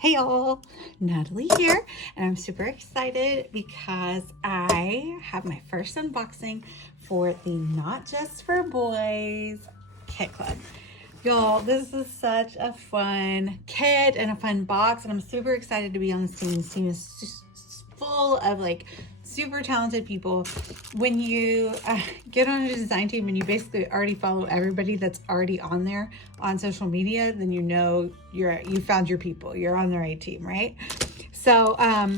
Hey y'all, Natalie here, and I'm super excited because I have my first unboxing for the Not Just for Boys kit club. Y'all, this is such a fun kit and a fun box, and I'm super excited to be on this team. This team is just full of like super talented people. When you get on a design team and you basically already follow everybody that's already on there on social media, then you know you found your people. You're on the right team, right? So I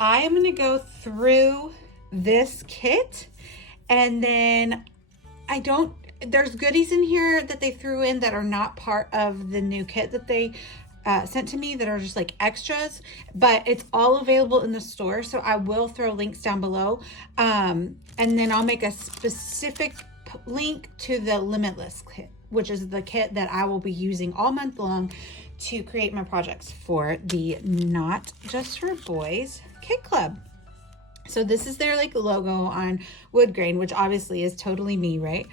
am going to go through this kit, and then there's goodies in here that they threw in that are not part of the new kit that they sent to me that are just like extras, but it's all available in the store. So I will throw links down below. And then I'll make a specific link to the Limitless kit, which is the kit that I will be using all month long to create my projects for the Not Just for Boys Kit Club. So this is their like logo on wood grain, which obviously is totally me, right?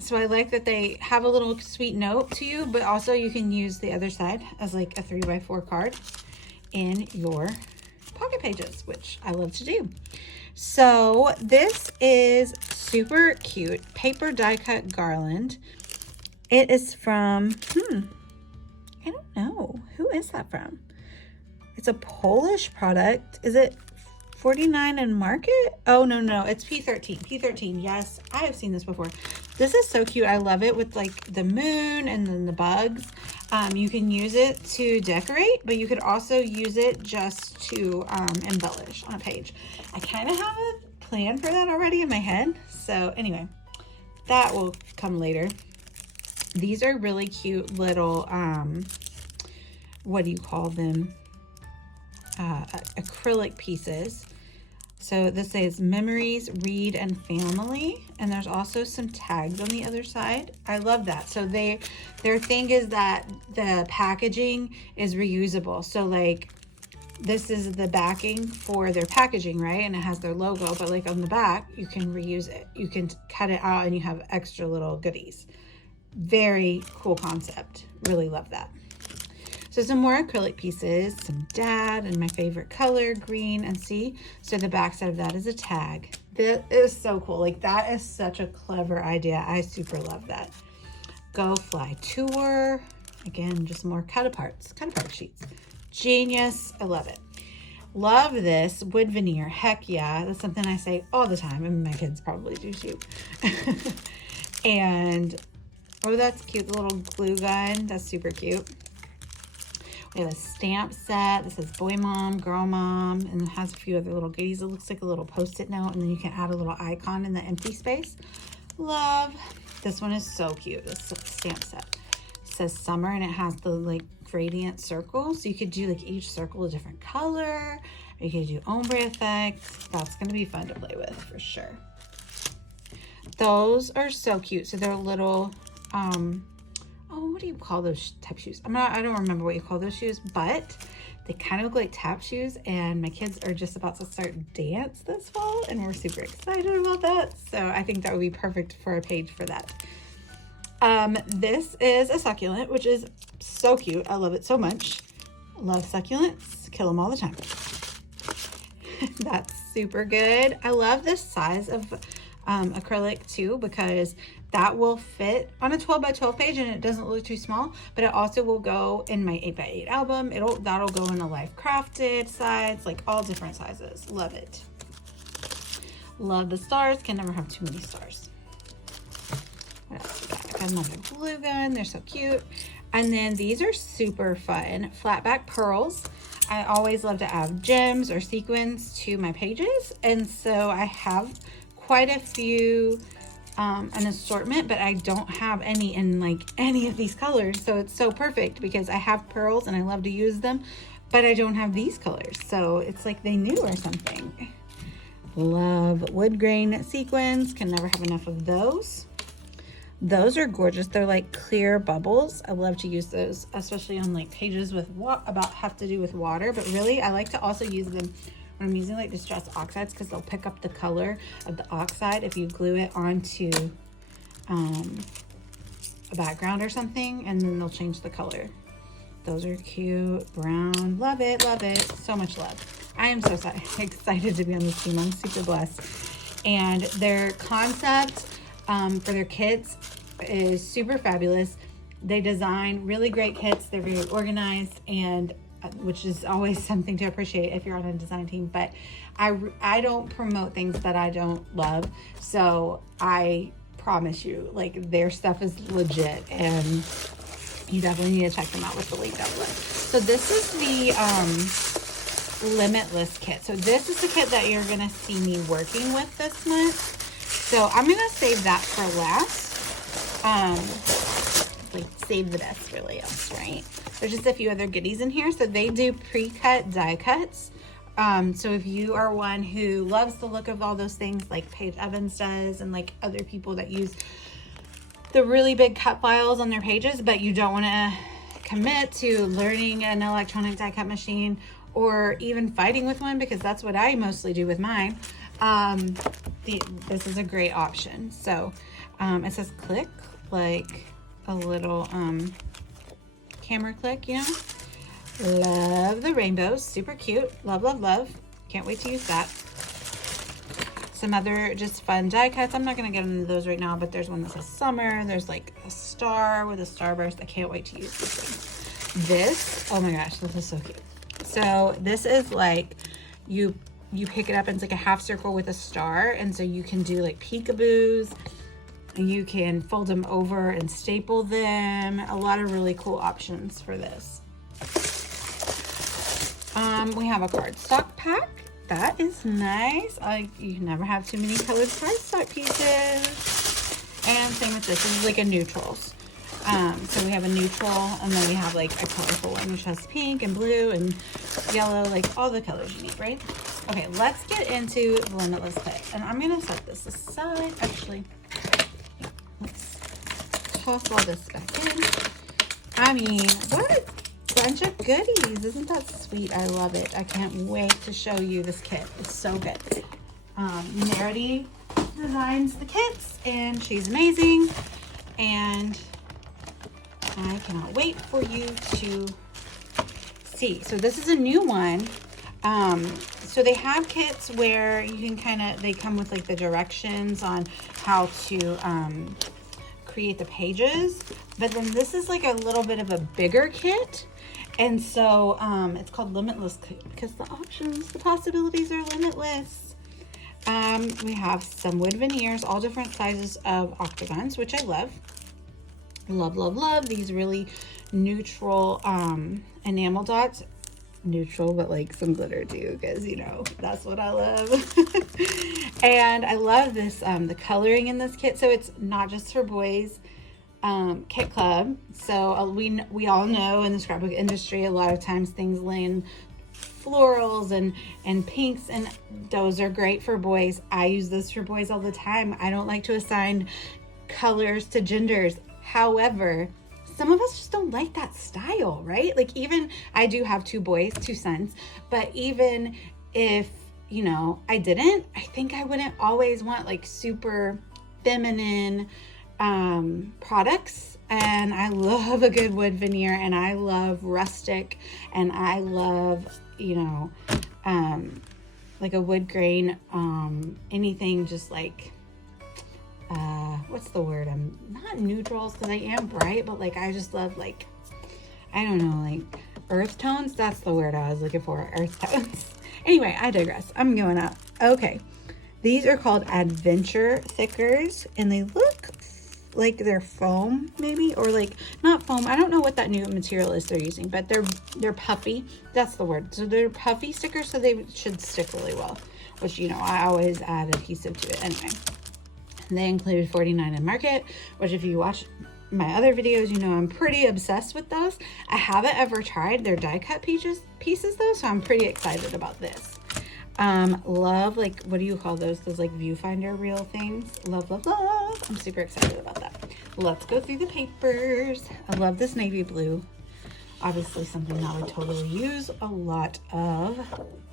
So I like that they have a little sweet note to you, but also you can use the other side as like a 3x4 card in your pocket pages, which I love to do. So this is super cute paper die cut Garland. It is from, I don't know. Who is that from? It's a Polish product. Is it 49 in market? Oh, no, it's P13. P13, yes, I have seen this before. This is so cute. I love it with like the moon and then the bugs. You can use it to decorate, but you could also use it just to embellish on a page. I kind of have a plan for that already in my head. So anyway, that will come later. These are really cute little, what do you call them? Acrylic pieces. So this says memories, read, and family, and there's also some tags on the other side. I love that. So their thing is that the packaging is reusable. So like this is the backing for their packaging, right? And it has their logo, but like on the back you can reuse it. You can cut it out and you have extra little goodies. Very cool concept. Really love that. So some more acrylic pieces, some dad and my favorite color, green, and see. So the back side of that is a tag. That is so cool. Like that is such a clever idea. I super love that. Go Fly Tour. Again, just more cut apart sheets. Genius. I love it. Love this wood veneer. Heck yeah. That's something I say all the time. And my kids probably do too. And, oh, that's cute. The little glue gun. That's super cute. We have a stamp set that says boy mom, girl mom, and it has a few other little goodies. It looks like a little post-it note, and then you can add a little icon in the empty space. Love. This one is so cute. This stamp set. It says summer, and it has the like gradient circles. So you could do like each circle a different color, or you could do ombre effects. That's going to be fun to play with for sure. Those are so cute. So they're little, oh, what do you call those type of shoes? I don't remember what you call those shoes, but they kind of look like tap shoes, and my kids are just about to start dance this fall, and we're super excited about that. So I think that would be perfect for a page for that. This is a succulent, which is so cute. I love it so much. Love succulents. Kill them all the time. That's super good. I love this size of acrylic too, because that will fit on a 12 by 12 page and it doesn't look too small, but it also will go in my 8 by 8 album. That'll go in a life crafted size, like all different sizes. Love it. Love the stars. Can never have too many stars. What else we got? I got another glue gun. They're so cute. And then these are super fun. Flatback pearls. I always love to add gems or sequins to my pages, and so I have quite a few an assortment, but I don't have any in like any of these colors. So it's so perfect because I have pearls and I love to use them, but I don't have these colors. So it's like they knew or something. Love wood grain sequins. Can never have enough of those. Those are gorgeous. They're like clear bubbles. I love to use those, especially on like pages with have to do with water, but really I like to also use them when I'm using like distress oxides, because they'll pick up the color of the oxide if you glue it onto a background or something, and then they'll change the color. Those are cute. Brown. Love it. Love it. So much love. I am so excited to be on this team. I'm super blessed. And their concept for their kits is super fabulous. They design really great kits. They're very organized, and which is always something to appreciate if you're on a design team. But I don't promote things that I don't love. So I promise you, like, their stuff is legit, and you definitely need to check them out with the link down below. So this is the Limitless kit. So this is the kit that you're gonna see me working with this month. So I'm gonna save that for last. Like, save the best for last, right? There's just a few other goodies in here. So they do pre-cut die cuts. So if you are one who loves the look of all those things like Paige Evans does, and like other people that use the really big cut files on their pages, but you don't want to commit to learning an electronic die cut machine or even fighting with one, because that's what I mostly do with mine, this is a great option. So it says click, like a little camera click, you know. Love the rainbows, super cute. Love, love, love. Can't wait to use that. Some other just fun die cuts. I'm not going to get into those right now, but there's one that says summer. There's like a star with a starburst. I can't wait to use this thing. This, oh my gosh, this is so cute. So this is like, you pick it up and it's like a half circle with a star. And so you can do like peekaboos. You can fold them over and staple them. A lot of really cool options for this. We have a cardstock pack. That is nice. You can never have too many colored cardstock pieces. And same with this. This is like a neutrals. So we have a neutral, and then we have like a colorful one, which has pink and blue and yellow, like all the colors you need, right? Okay, let's get into the Limitless kit. And I'm gonna set this aside. Actually, let's toss all this back in. I mean, what a bunch of goodies. Isn't that sweet? I love it. I can't wait to show you this kit. It's so good. Meredith designs the kits, and she's amazing. And I cannot wait for you to see. So this is a new one. So they have kits where you can they come with like the directions on how to create the pages, but then this is like a little bit of a bigger kit. And so it's called Limitless because the options, the possibilities are limitless. We have some wood veneers, all different sizes of octagons, which I love. Love, love, love. These really neutral enamel dots. Neutral, but like some glitter too, because you know, that's what I love. And I love this, the coloring in this kit. So it's not just for boys. Kit club. So we all know in the scrapbook industry, a lot of times things land florals and pinks, and those are great for boys. I use this for boys all the time. I don't like to assign colors to genders. However, some of us just don't like that style, right? Like, even I do have two boys, two sons, but even if, you know, I didn't, I think I wouldn't always want like super feminine products. And I love a good wood veneer, and I love rustic, and I love, you know, like a wood grain, anything just like, what's the word? I'm not neutrals because I am bright, but like, I just love like, I don't know, like earth tones. That's the word I was looking for, earth tones. Anyway, I digress. I'm going up. Okay. These are called adventure thickers, and they look like they're foam maybe, or like not foam. I don't know what that new material is they're using, but they're puffy. That's the word. So they're puffy stickers, so they should stick really well, which, you know, I always add adhesive to it anyway. They included 49 in market, which if you watch my other videos, you know I'm pretty obsessed with those. I haven't ever tried their die cut pieces though, so I'm pretty excited about this. Love, like, what do you call those like viewfinder reel things? Love, love, love. I'm super excited about that. Let's go through the papers. I love this navy blue. Obviously something that I totally use a lot of.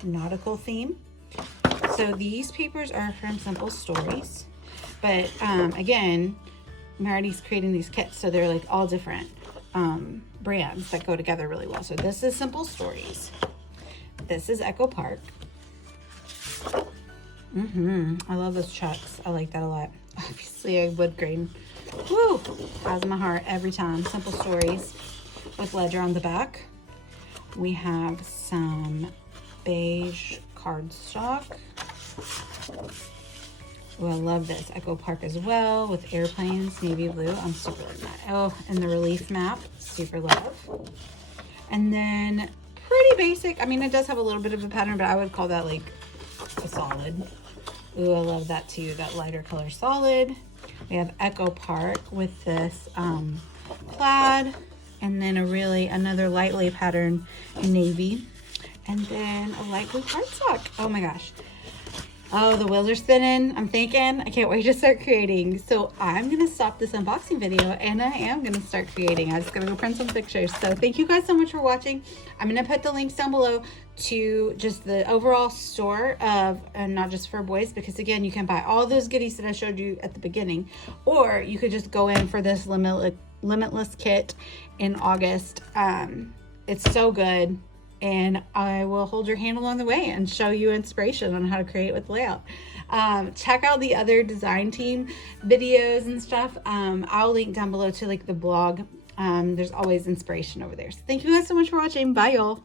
Nautical theme. So these papers are from Simple Stories. But again, Meredith's creating these kits, so they're like all different. brands that go together really well. So this is Simple Stories. This is Echo Park. I love those chucks. I like that a lot. Obviously a wood grain. Woo! Has my heart every time. Simple Stories with ledger on the back. We have some beige cardstock. Oh, I love this. Echo Park as well with airplanes, navy blue. I'm super loving that. Oh, and the relief map, super love. And then pretty basic. I mean, it does have a little bit of a pattern, but I would call that like a solid. Ooh, I love that too. That lighter color solid. We have Echo Park with this plaid, and then another lightly patterned navy, and then a light blue cardstock. Oh my gosh. Oh, the wheels are spinning. I'm thinking, I can't wait to start creating. So I'm going to stop this unboxing video and I am going to start creating. I just got to go print some pictures. So thank you guys so much for watching. I'm going to put the links down below to just the overall store of, and not just for boys, because again, you can buy all those goodies that I showed you at the beginning, or you could just go in for this Limitless kit in August. It's so good. And I will hold your hand along the way and show you inspiration on how to create with layout. Check out the other design team videos and stuff. I'll link down below to like the blog. There's always inspiration over there. So thank you guys so much for watching. Bye, y'all.